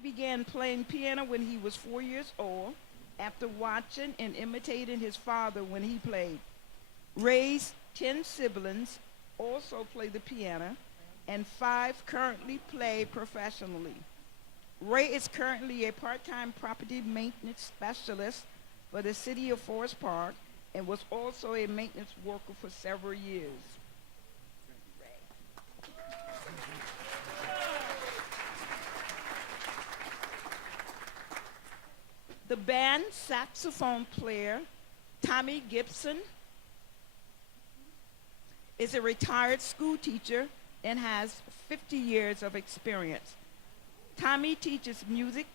He began playing piano when he was 4 years old after watching and imitating his father when he played. Ray's 10 siblings also play the piano, and five currently play professionally. Ray is currently a part time property maintenance specialist for the city of Forest Park and was also a maintenance worker for several years. The band saxophone player, Tommy Gibson, is a retired school teacher and has 50 years of experience. Tommy teaches music,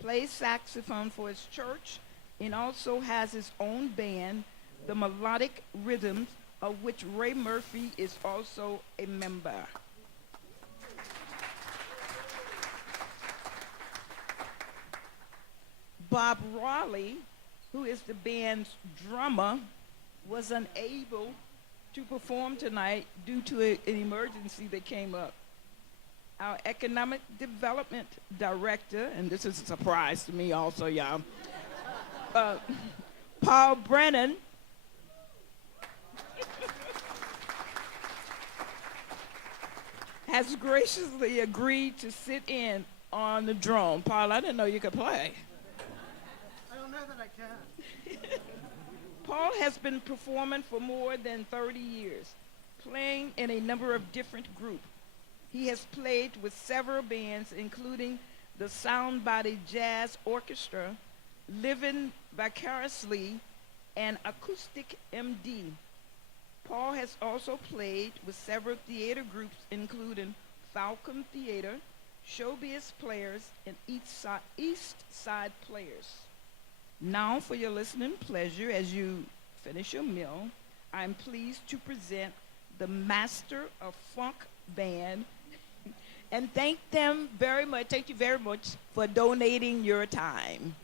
plays saxophone for his church, and also has his own band, the Melodic Rhythms, of which Ray Murphy is also a member. Bob Raleigh, who is the band's drummer, was unable to perform tonight due to an emergency that came up. Our economic development director, and this is a surprise to me also, y'all, uh, Paul Brennan, has graciously agreed to sit in on the drum. Paul, I didn't know you could play. I don't know that I can. Paul has been performing for more than 30 years, playing in a number of different groups. He has played with several bands, including the Soundbody Jazz Orchestra, Living Vicariously, and Acoustic MD. Paul has also played with several theater groups, including Falcon Theater, Showbiz Players, and East Side Players. Now, for your listening pleasure as you finish your meal, I'm pleased to present the Master of Funk Band and thank them very much. Thank you very much for donating your time.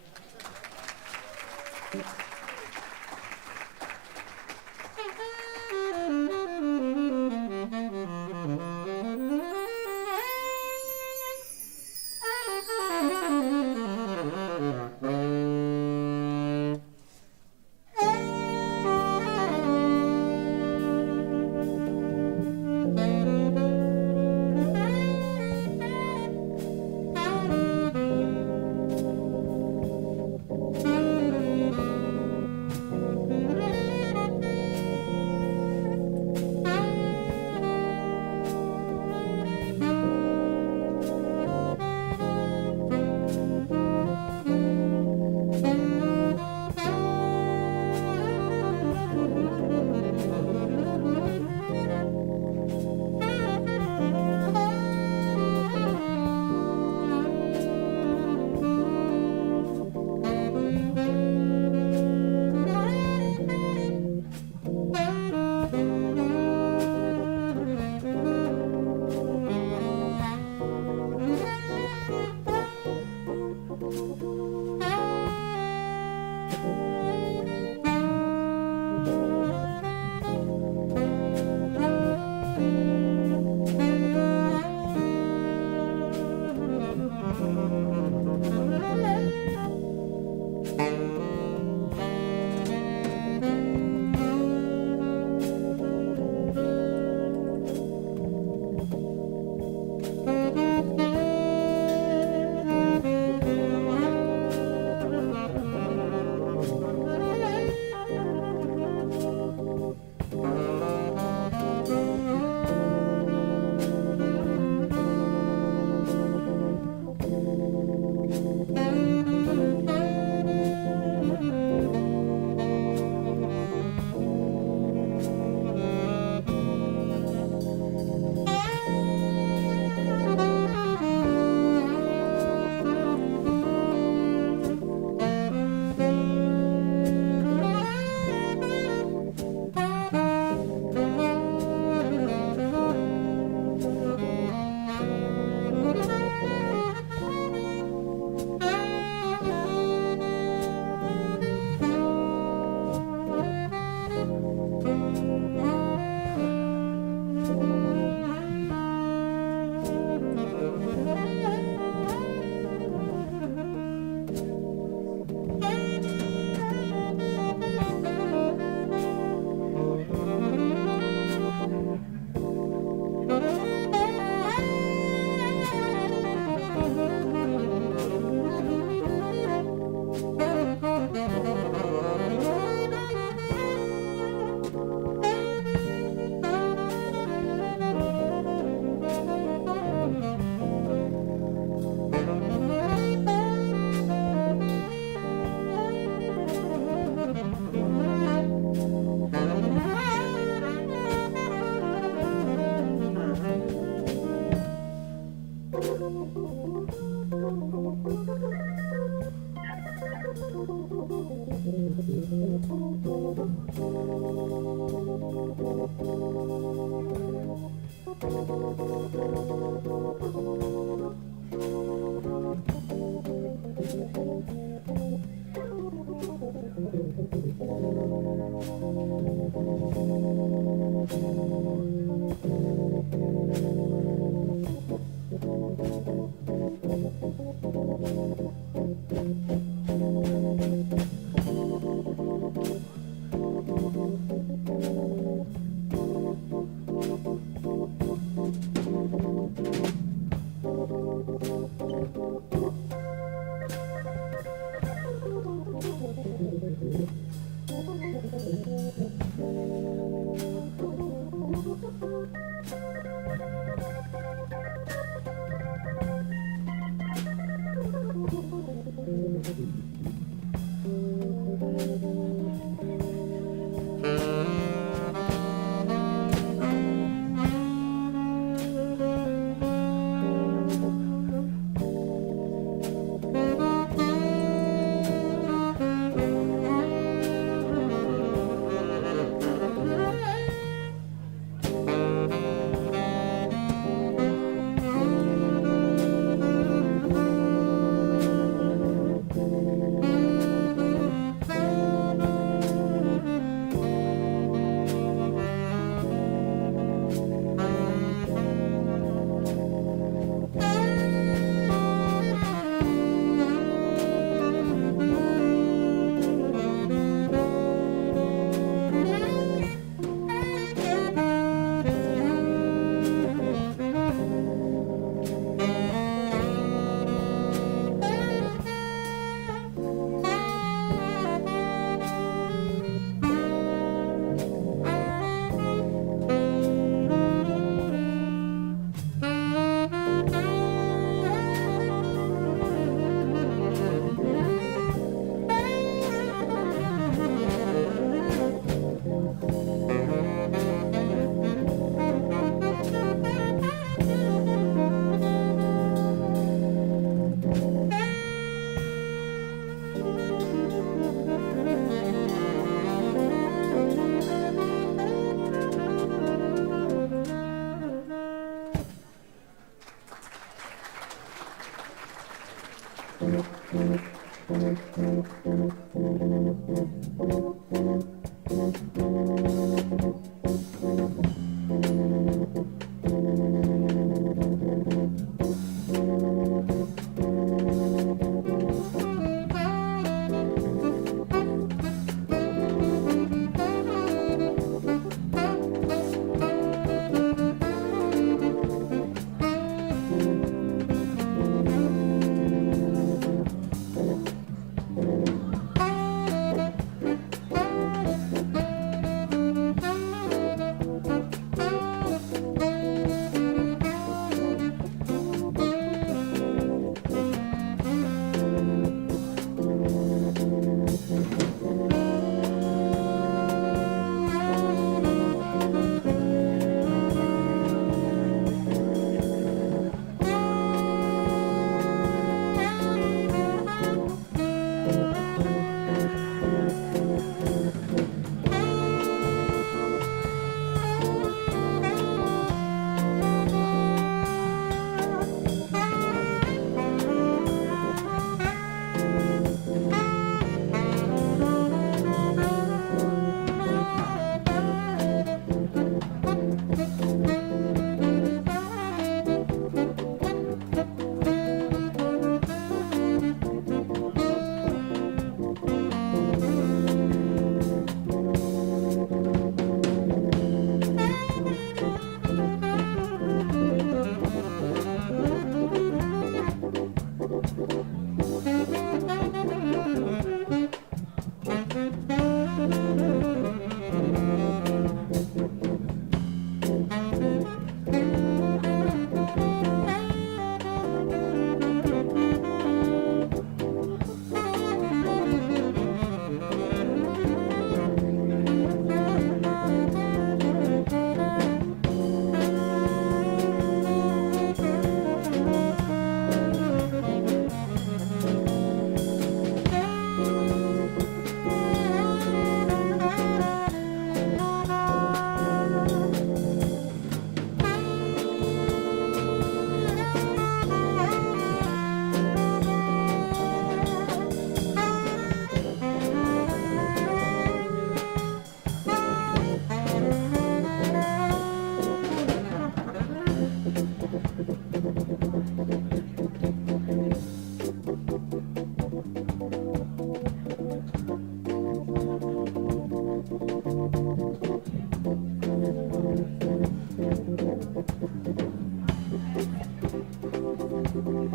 The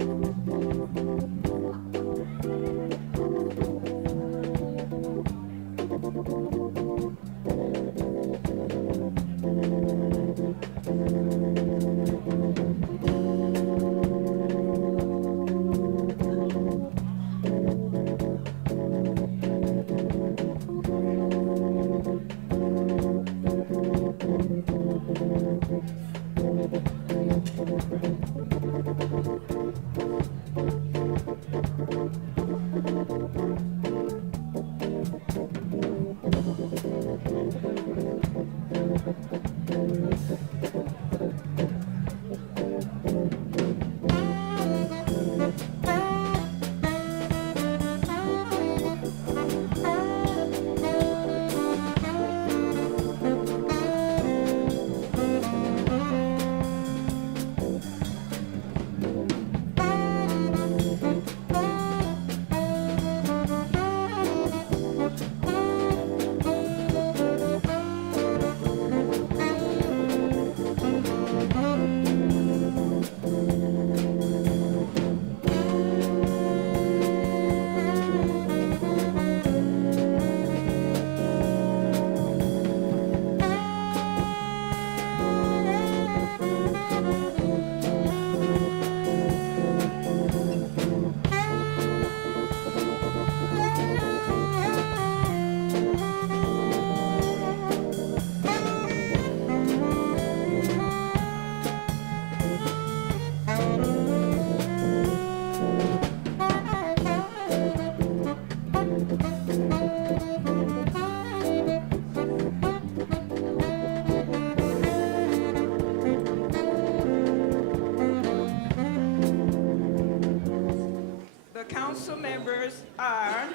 council members are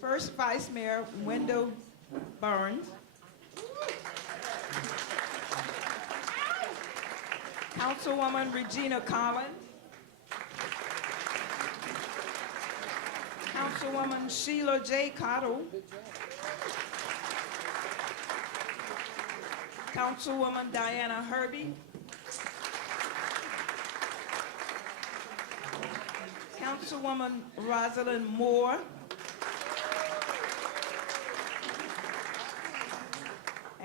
First Vice Mayor Wendell Burns, Councilwoman Regina Collins, Councilwoman Sheila J. Cottle, Councilwoman Diana Herbie, Councilwoman Rosalind Moore,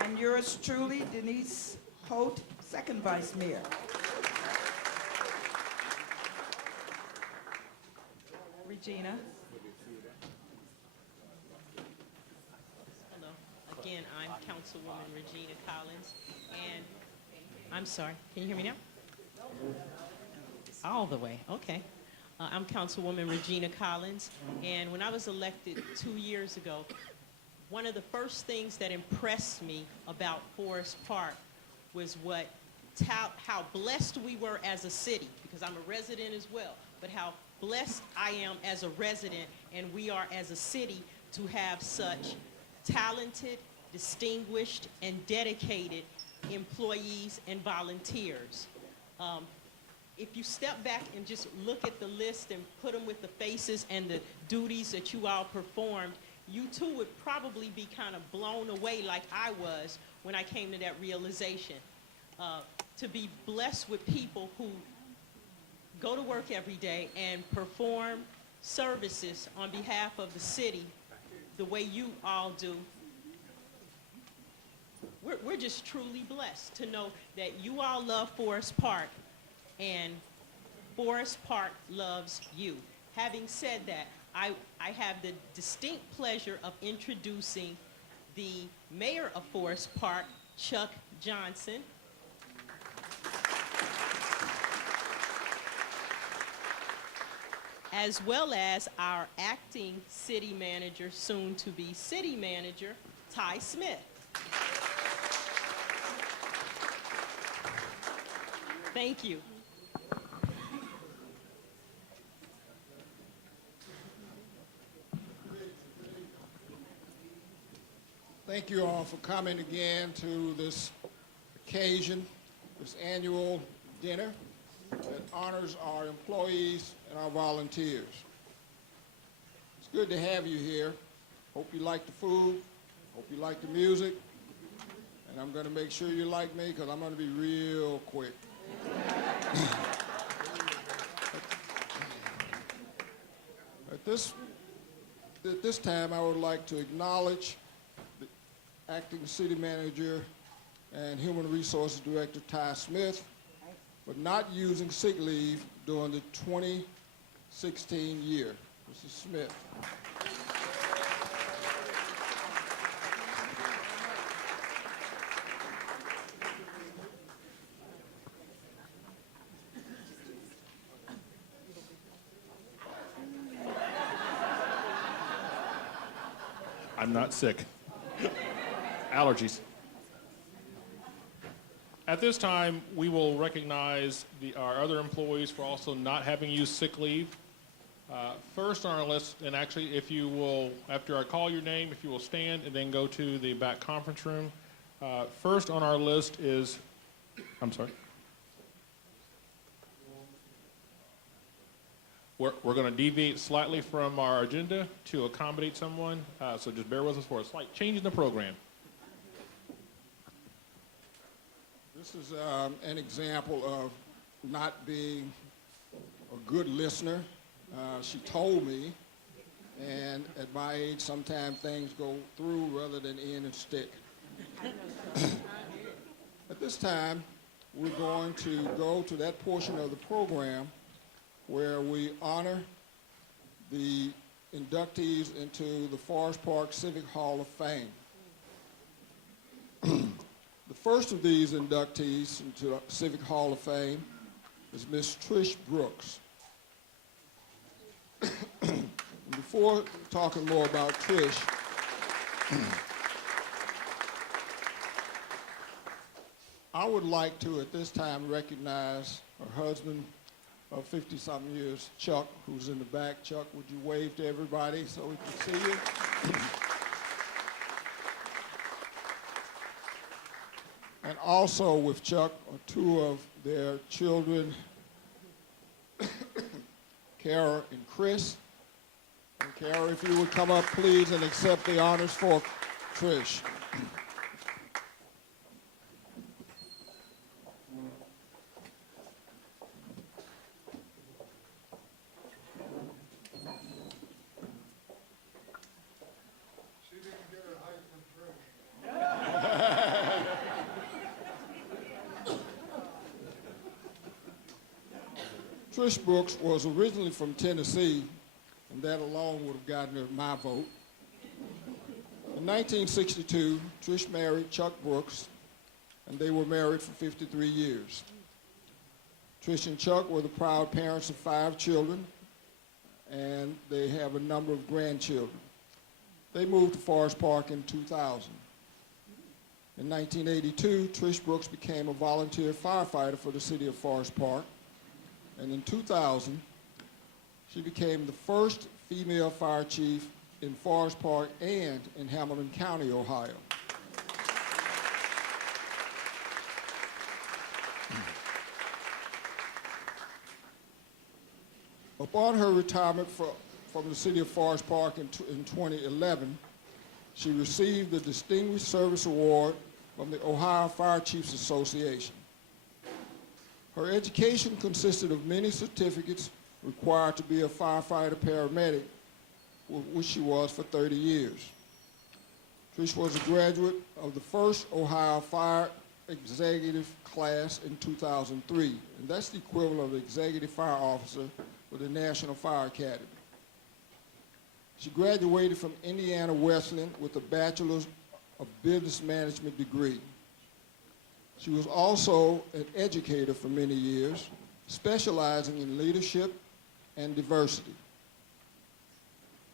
and yours truly, Denise Holt, second Vice Mayor. Regina. Hello. Again, I'm Councilwoman Regina Collins, and I'm sorry, can you hear me now? All the way, okay. I'm Councilwoman Regina Collins, and when I was elected 2 years ago, one of the first things that impressed me about Forest Park was how blessed we were as a city, because I'm a resident as well, but how blessed I am as a resident and we are as a city to have such talented, distinguished, and dedicated employees and volunteers. If you step back and just look at the list and put them with the faces and the duties that you all performed, you too would probably be kind of blown away like I was when I came to that realization. To be blessed with people who go to work every day and perform services on behalf of the city the way you all do. We're just truly blessed to know that you all love Forest Park and Forest Park loves you. Having said that, I have the distinct pleasure of introducing the mayor of Forest Park, Chuck Johnson. As well as our acting city manager, soon to be city manager, Ty Smith. Thank you. Thank you all for coming again to this occasion, this annual dinner that honors our employees and our volunteers. It's good to have you here. Hope you like the food, hope you like the music, and I'm going to make sure you like me because I'm going to be real quick. At this time, I would like to acknowledge the Acting City Manager and Human Resources Director Ty Smith for not using sick leave during the 2016 year. Mrs. Smith. I'm not sick. Allergies. At this time, we will recognize our other employees for also not having used sick leave. First on our list, and actually if you will, after I call your name, if you will stand and then go to the back conference room. First on our list is, I'm sorry. We're going to deviate slightly from our agenda to accommodate someone, so just bear with us for a slight change in the program. This is an example of not being a good listener. She told me, and at my age, sometimes things go through rather than in and stick. At this time, we're going to go to that portion of the program where we honor the inductees into the Forest Park Civic Hall of Fame. The first of these inductees into the Civic Hall of Fame is Miss Trish Brooks. Before talking more about Trish, I would like to at this time recognize her husband of 50-something years, Chuck, who's in the back. Chuck, would you wave to everybody so we can see you? And also with Chuck are two of their children, Kara and Chris. And Kara, if you would come up, please, and accept the honors for Trish. Trish Brooks was originally from Tennessee, and that alone would have gotten her my vote. In 1962, Trish married Chuck Brooks, and they were married for 53 years. Trish and Chuck were the proud parents of 5 children, and they have a number of grandchildren. They moved to Forest Park in 2000. In 1982, Trish Brooks became a volunteer firefighter for the city of Forest Park. And in 2000, she became the first female fire chief in Forest Park and in Hamilton County, Ohio. Upon her retirement from the city of Forest Park in 2011, she received the Distinguished Service Award from the Ohio Fire Chiefs Association. Her education consisted of many certificates required to be a firefighter paramedic, which she was for 30 years. Trish was a graduate of the first Ohio Fire Executive class in 2003, and that's the equivalent of the Executive Fire Officer for the National Fire Academy. She graduated from Indiana Wesleyan with a Bachelor's of Business Management degree. She was also an educator for many years, specializing in leadership and diversity.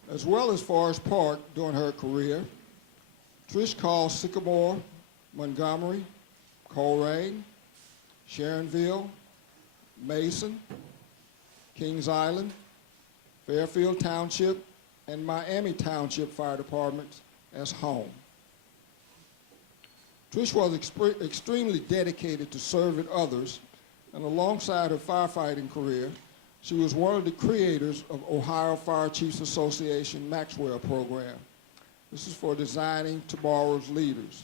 As well as Forest Park during her career, Trish called Sycamore, Montgomery, Colerain, Sharonville, Mason, Kings Island, Fairfield Township, and Miami Township Fire Departments as home. Trish was extremely dedicated to serving others, and alongside her firefighting career, she was one of the creators of Ohio Fire Chiefs Association Maxwell Program. This is for designing tomorrow's leaders.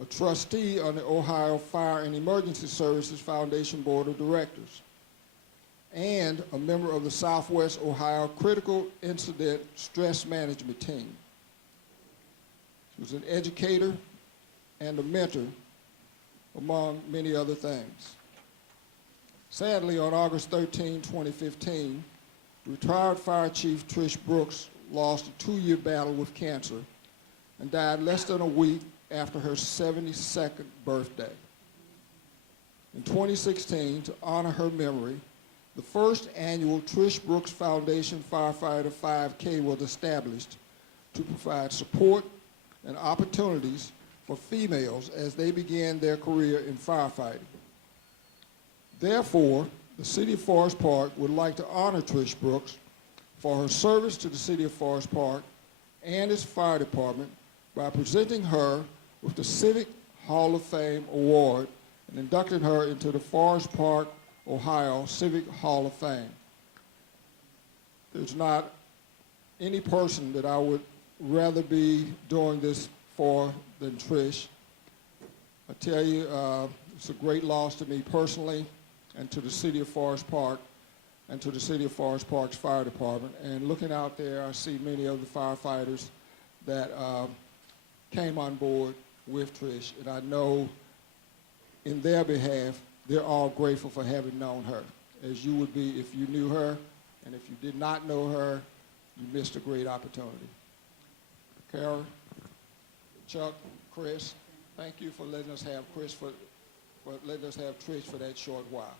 A trustee on the Ohio Fire and Emergency Services Foundation Board of Directors. and a member of the Southwest Ohio Critical Incident Stress Management Team. She was an educator and a mentor, among many other things. Sadly, on August 13, 2015, retired Fire Chief Trish Brooks lost a 2-year battle with cancer and died less than a week after her 72nd birthday. In 2016, to honor her memory, the first annual Trish Brooks Foundation Firefighter 5K was established to provide support and opportunities for females as they began their career in firefighting. Therefore, the City of Forest Park would like to honor Trish Brooks for her service to the City of Forest Park and its fire department by presenting her with the Civic Hall of Fame Award and inducting her into the Forest Park, Ohio Civic Hall of Fame. There's not any person that I would rather be doing this for than Trish. I tell you, it's a great loss to me personally and to the City of Forest Park and to the City of Forest Park's fire department. And looking out there, I see many of the firefighters that came on board with Trish, and I know in their behalf, they're all grateful for having known her, as you would be if you knew her, and if you did not know her, you missed a great opportunity. Carol, Chuck, Chris, thank you for letting us have Chris for letting us have Trish for that short while.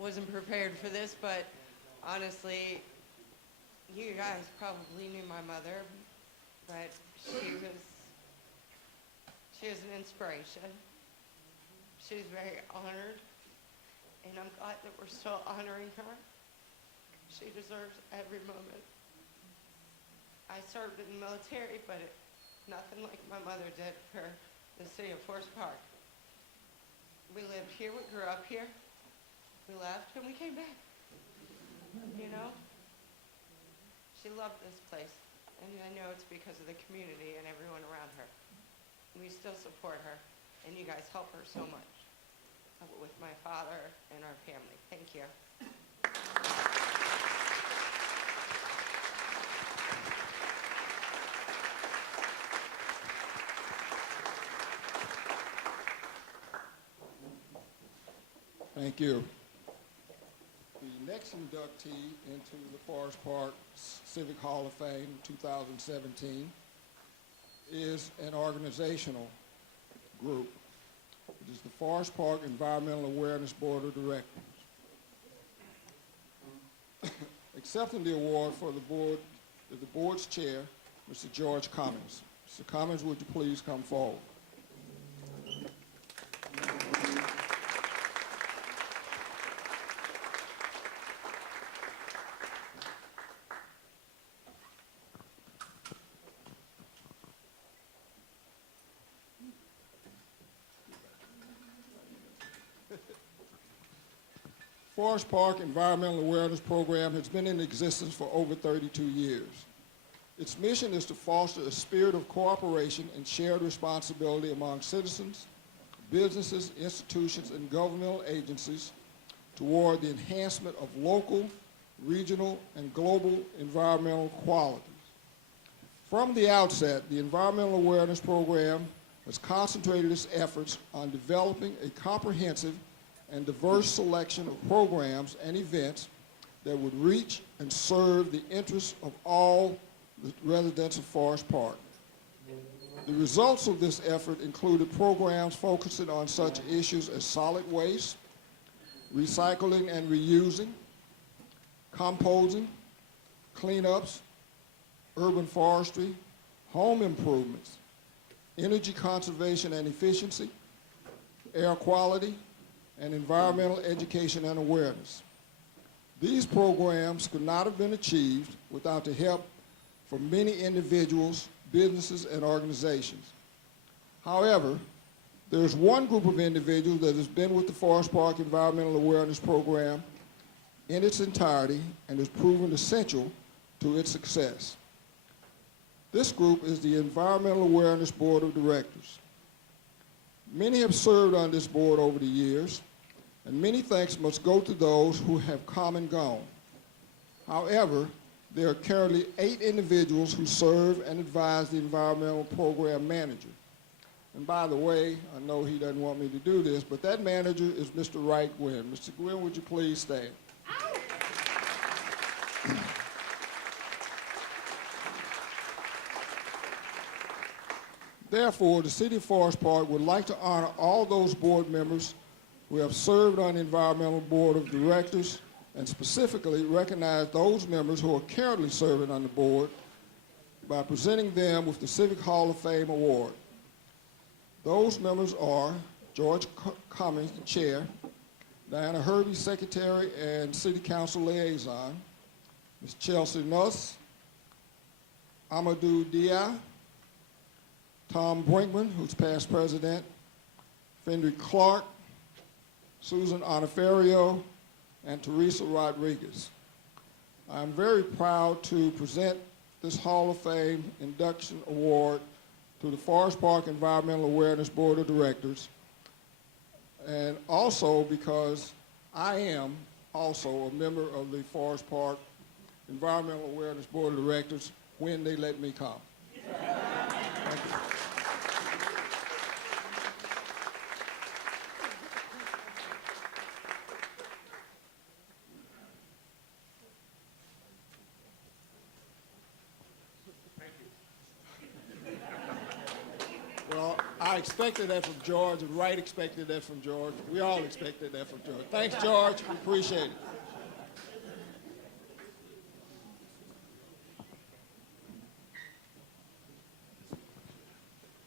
Wasn't prepared for this, but honestly, you guys probably knew my mother, but she was an inspiration. She was very honored, and I'm glad that we're still honoring her. She deserves every moment. I served in the military, but nothing like my mother did for the City of Forest Park. We lived here, we grew up here. We left and we came back, you know? She loved this place, and I know it's because of the community and everyone around her. We still support her, and you guys help her so much with my father and our family. Thank you. Thank you. The next inductee into the Forest Park Civic Hall of Fame 2017 is an organizational group. It is the Forest Park Environmental Awareness Board of Directors. Accepting the award for the board is the board's chair, Mr. George Cummings. Mr. Cummings, would you please come forward? Forest Park Environmental Awareness Program has been in existence for over 32 years. Its mission is to foster a spirit of cooperation and shared responsibility among citizens, businesses, institutions, and governmental agencies toward the enhancement of local, regional, and global environmental qualities. From the outset, the Environmental Awareness Program has concentrated its efforts on developing a comprehensive and diverse selection of programs and events that would reach and serve the interests of all the residents of Forest Park. The results of this effort included programs focusing on such issues as solid waste, recycling and reusing, composting, cleanups, urban forestry, home improvements, energy conservation and efficiency, air quality, and environmental education and awareness. These programs could not have been achieved without the help from many individuals, businesses, and organizations. However, there's one group of individuals that has been with the Forest Park Environmental Awareness Program in its entirety and has proven essential to its success. This group is the Environmental Awareness Board of Directors. Many have served on this board over the years, and many thanks must go to those who have come and gone. However, there are currently 8 individuals who serve and advise the environmental program manager. And by the way, I know he doesn't want me to do this, but that manager is Mr. Wright Gwynn. Mr. Gwynn, would you please stand? Therefore, the City of Forest Park would like to honor all those board members who have served on the Environmental Board of Directors, and specifically recognize those members who are currently serving on the board by presenting them with the Civic Hall of Fame Award. Those members are George Cummings, the chair, Diana Hervey, secretary and city council liaison, Ms. Chelsea Nuss, Amadou Dia, Tom Brinkman, who's past president, Fendry Clark, Susan Onofario, and Teresa Rodriguez. I'm very proud to present this Hall of Fame induction award to the Forest Park Environmental Awareness Board of Directors, and also because I am also a member of the Forest Park Environmental Awareness Board of Directors when they let me come. Thank you. Well, I expected that from George, and Wright expected that from George. We all expected that from George. Thanks, George. We appreciate it.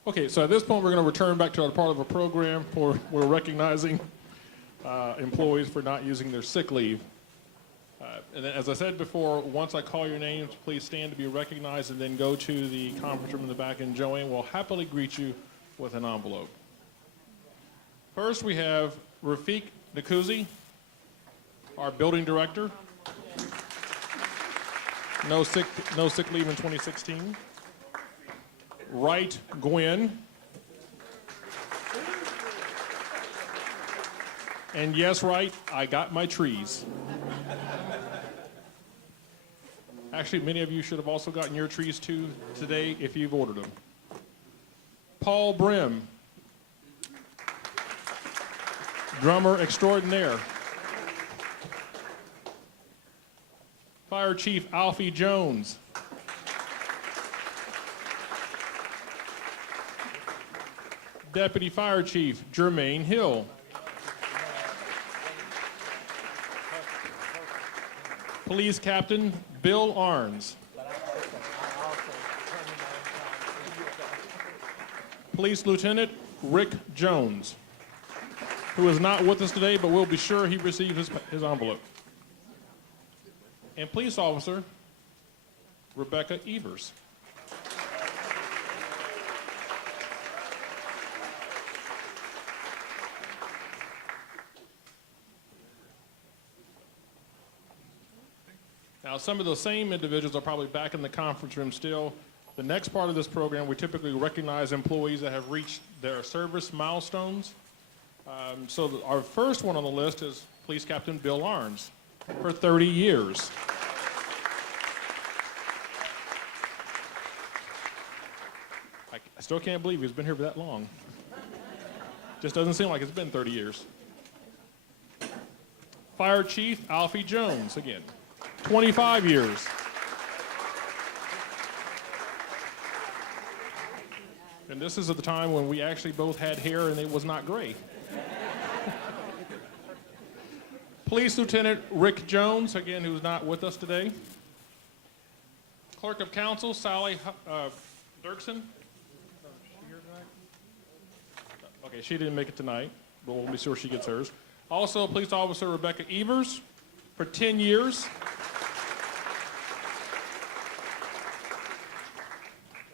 Okay, so at this point, we're going to return back to our part of the program where we're recognizing employees for not using their sick leave. And then, as I said before, once I call your names, please stand to be recognized and then go to the conference room in the back, and Joanne will happily greet you with an envelope. First, we have Rafiq Nakuzi, our building director. No sick leave in 2016. Wright Gwynn. And yes, Wright, I got my trees. Actually, many of you should have also gotten your trees too today if you've ordered them. Paul Brim, drummer extraordinaire. Fire Chief Alfie Jones. Deputy Fire Chief Jermaine Hill. Police Captain Bill Arns. Police Lieutenant Rick Jones, who is not with us today, but we'll be sure he receives his envelope. And Police Officer Rebecca Evers. Now, some of those same individuals are probably back in the conference room still. The next part of this program, we typically recognize employees that have reached their service milestones. Our first one on the list is Police Captain Bill Arns for 30 years. I still can't believe he's been here for that long. Just doesn't seem like it's been 30 years. Fire Chief Alfie Jones, again, 25 years. And this is at the time when we actually both had hair and it was not gray. Police Lieutenant Rick Jones, again, who's not with us today. Clerk of Council Sally Dirksen. Okay, she didn't make it tonight, but we'll be sure she gets hers. Also, Police Officer Rebecca Evers for 10 years.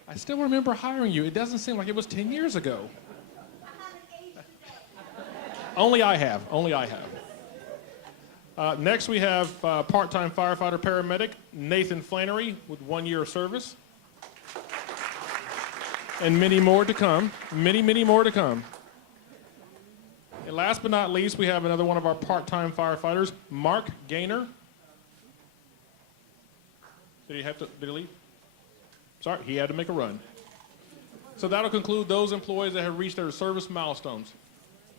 I still remember hiring you. It doesn't seem like it was 10 years ago. Only I have. Next, we have part-time firefighter paramedic Nathan Flannery with 1 year of service. And many more to come. Many more to come. And last but not least, we have another one of our part-time firefighters, Mark Gaynor. Did he leave? Sorry, he had to make a run. So that'll conclude those employees that have reached their service milestones.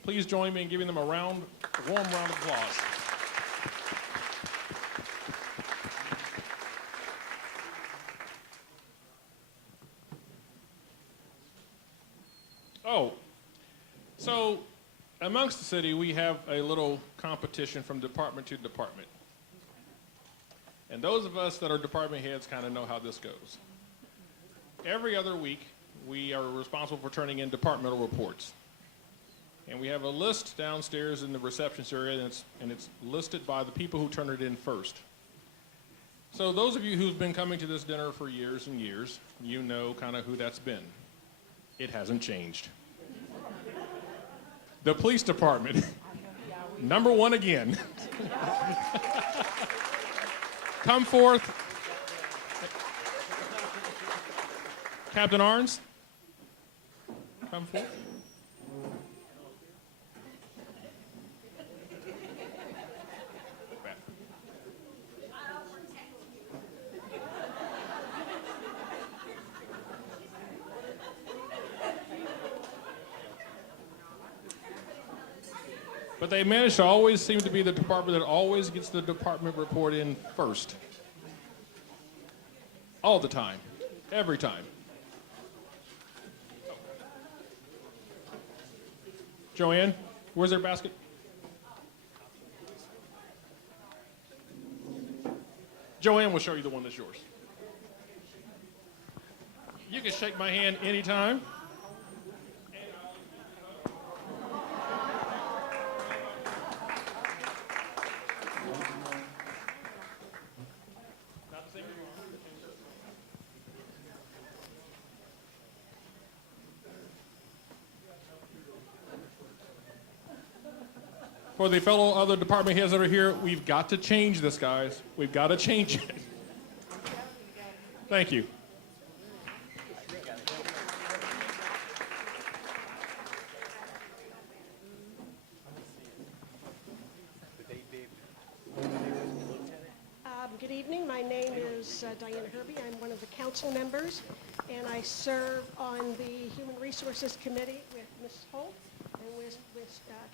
Please join me in giving them a warm round of applause. Oh, so amongst the city, we have a little competition from department to department. And those of us that are department heads kind of know how this goes. Every other week, we are responsible for turning in departmental reports. And we have a list downstairs in the reception area, and it's listed by the people who turn it in first. So those of you who've been coming to this dinner for years and years, you know kind of who that's been. It hasn't changed. The police department, number one again. Come forth. Captain Arns, come forth. But they manage to always seem to be the department that always gets the department report in first. All the time, every time. Joanne, where's their basket? Joanne will show you the one that's yours. You can shake my hand anytime. For the fellow other department heads that are here, we've got to change this, guys. We've got to change it. Thank you. Good evening. My name is Diana Herbie. I'm one of the council members, and I serve on the Human Resources Committee with Ms. Holt and with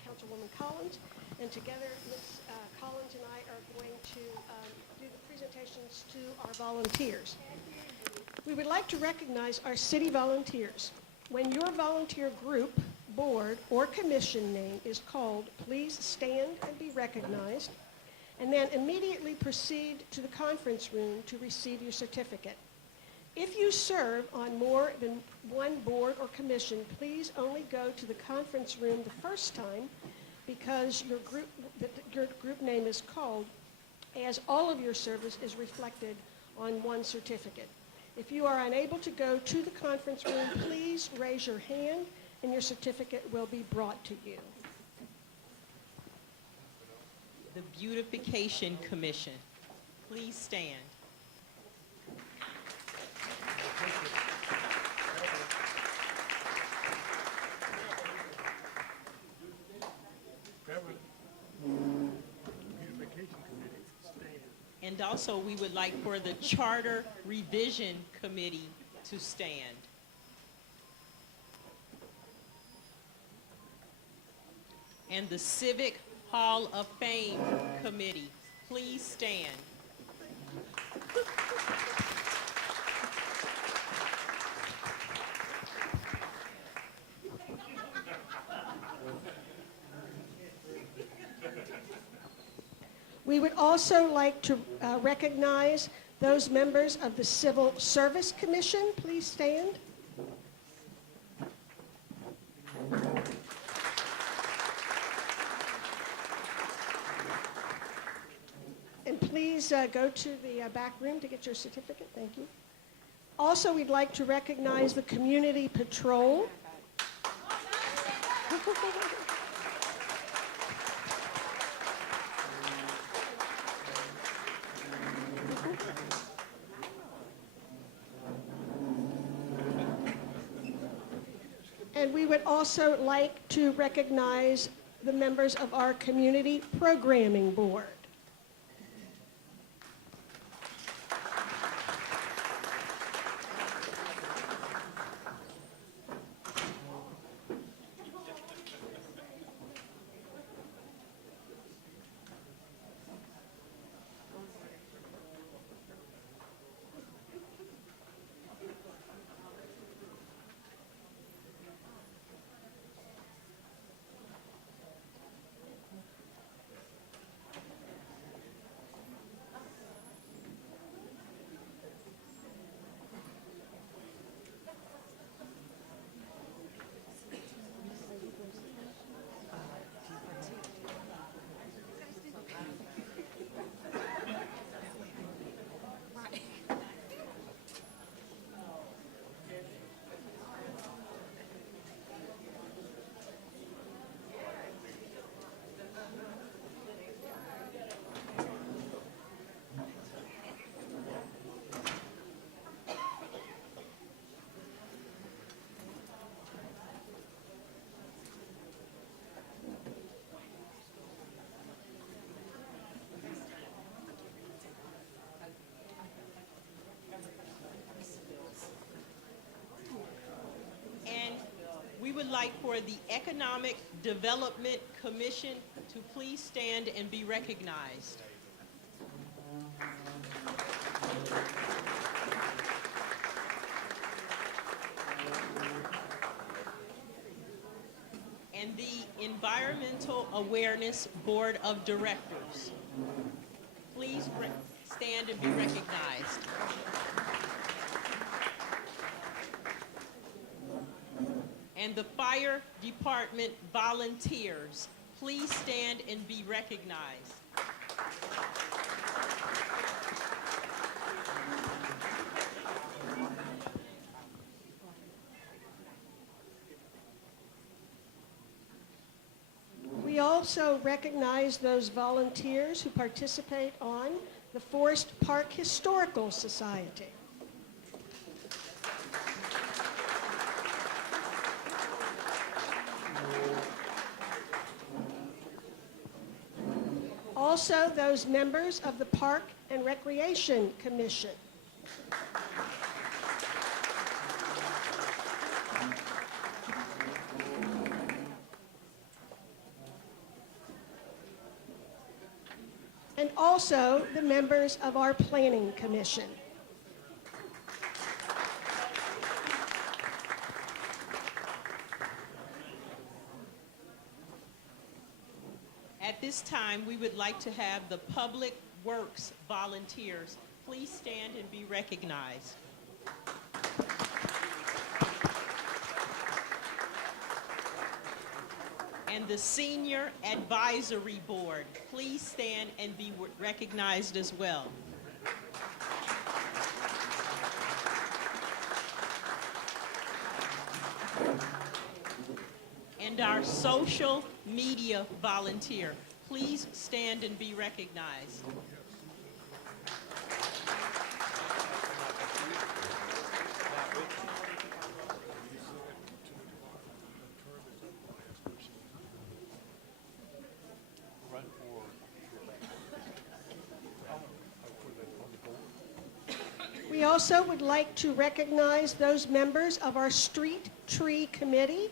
Councilwoman Collins. And together, Ms. Collins and I are going to do the presentations to our volunteers. We would like to recognize our city volunteers. When your volunteer group, board, or commission name is called, please stand and be recognized, and then immediately proceed to the conference room to receive your certificate. If you serve on more than one board or commission, please only go to the conference room the first time because your group name is called, as all of your service is reflected on one certificate. If you are unable to go to the conference room, please raise your hand and your certificate will be brought to you. The Beautification Commission, please stand. And also, we would like for the Charter Revision Committee to stand. And the Civic Hall of Fame Committee, please stand. We would also like to recognize those members of the Civil Service Commission. Please stand. please go to the back room to get your certificate. Thank you. Also, we'd like to recognize the Community Patrol. And we would also like to recognize the members of our Community Programming Board. And we would like for the Economic Development Commission to please stand and be recognized. And the Environmental Awareness Board of Directors. Please stand and be recognized. And the Fire Department volunteers, please stand and be recognized. We also recognize those volunteers who participate on the Forest Park Historical Society. Also, those members of the Park and Recreation Commission. And also the members of our Planning Commission. At this time, we would like to have the Public Works volunteers please stand and be recognized. And the Senior Advisory Board, please stand and be recognized as well. And our social media volunteer, please stand and be recognized. We also would like to recognize those members of our Street Tree Committee.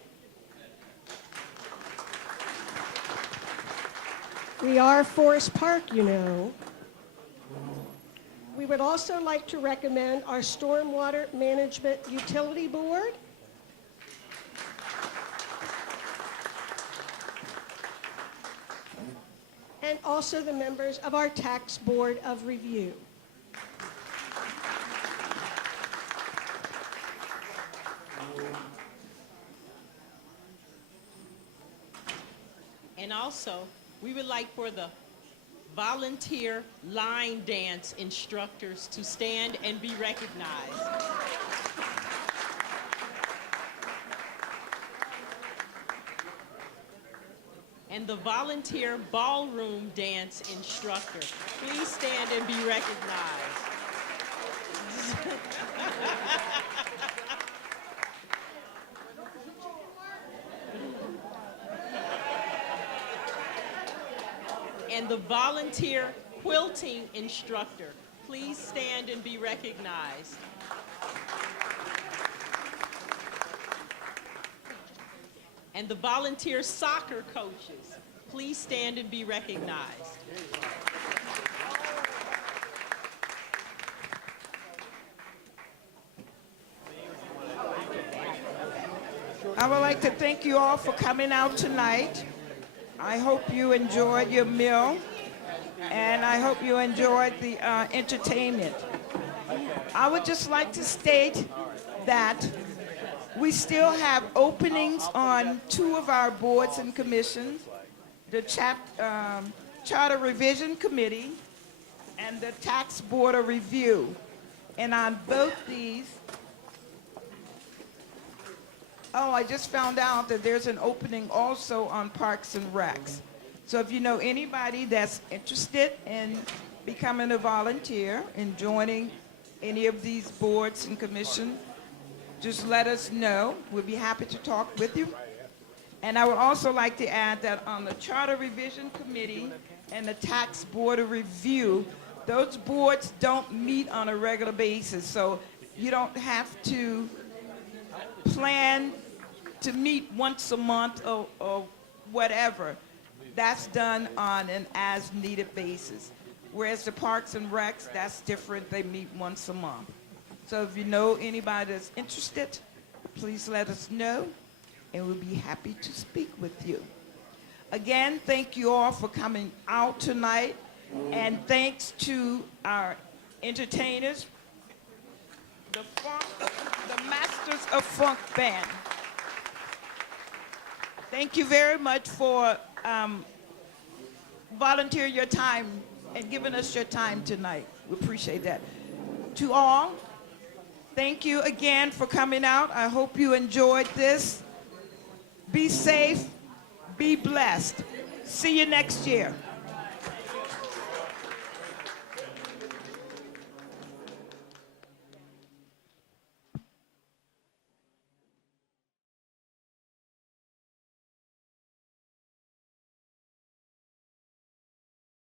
We are Forest Park, you know. We would also like to recommend our Stormwater Management Utility Board. And also the members of our Tax Board of Review. And also, we would like for the volunteer line dance instructors to stand and be recognized. And the volunteer ballroom dance instructor, please stand and be recognized. And the volunteer quilting instructor, please stand and be recognized. And the volunteer soccer coaches, please stand and be recognized. I would like to thank you all for coming out tonight. I hope you enjoyed your meal, and I hope you enjoyed the entertainment. I would just like to state that we still have openings on 2 of our boards and commissions, the Charter Revision Committee and the Tax Board of Review. And on both these, oh, I just found out that there's an opening also on Parks and Recs. So if you know anybody that's interested in becoming a volunteer and joining any of these boards and commissions, just let us know. We'll be happy to talk with you. And I would also like to add that on the Charter Revision Committee and the Tax Board of Review, those boards don't meet on a regular basis, so you don't have to plan to meet once a month or whatever. That's done on an as-needed basis. Whereas the Parks and Recs, that's different. They meet once a month. So if you know anybody that's interested, please let us know, and we'll be happy to speak with you. Again, thank you all for coming out tonight, and thanks to our entertainers, the Masters of Funk Band. Thank you very much for volunteering your time and giving us your time tonight. We appreciate that. To all, thank you again for coming out. I hope you enjoyed this. Be safe, be blessed. See you next year.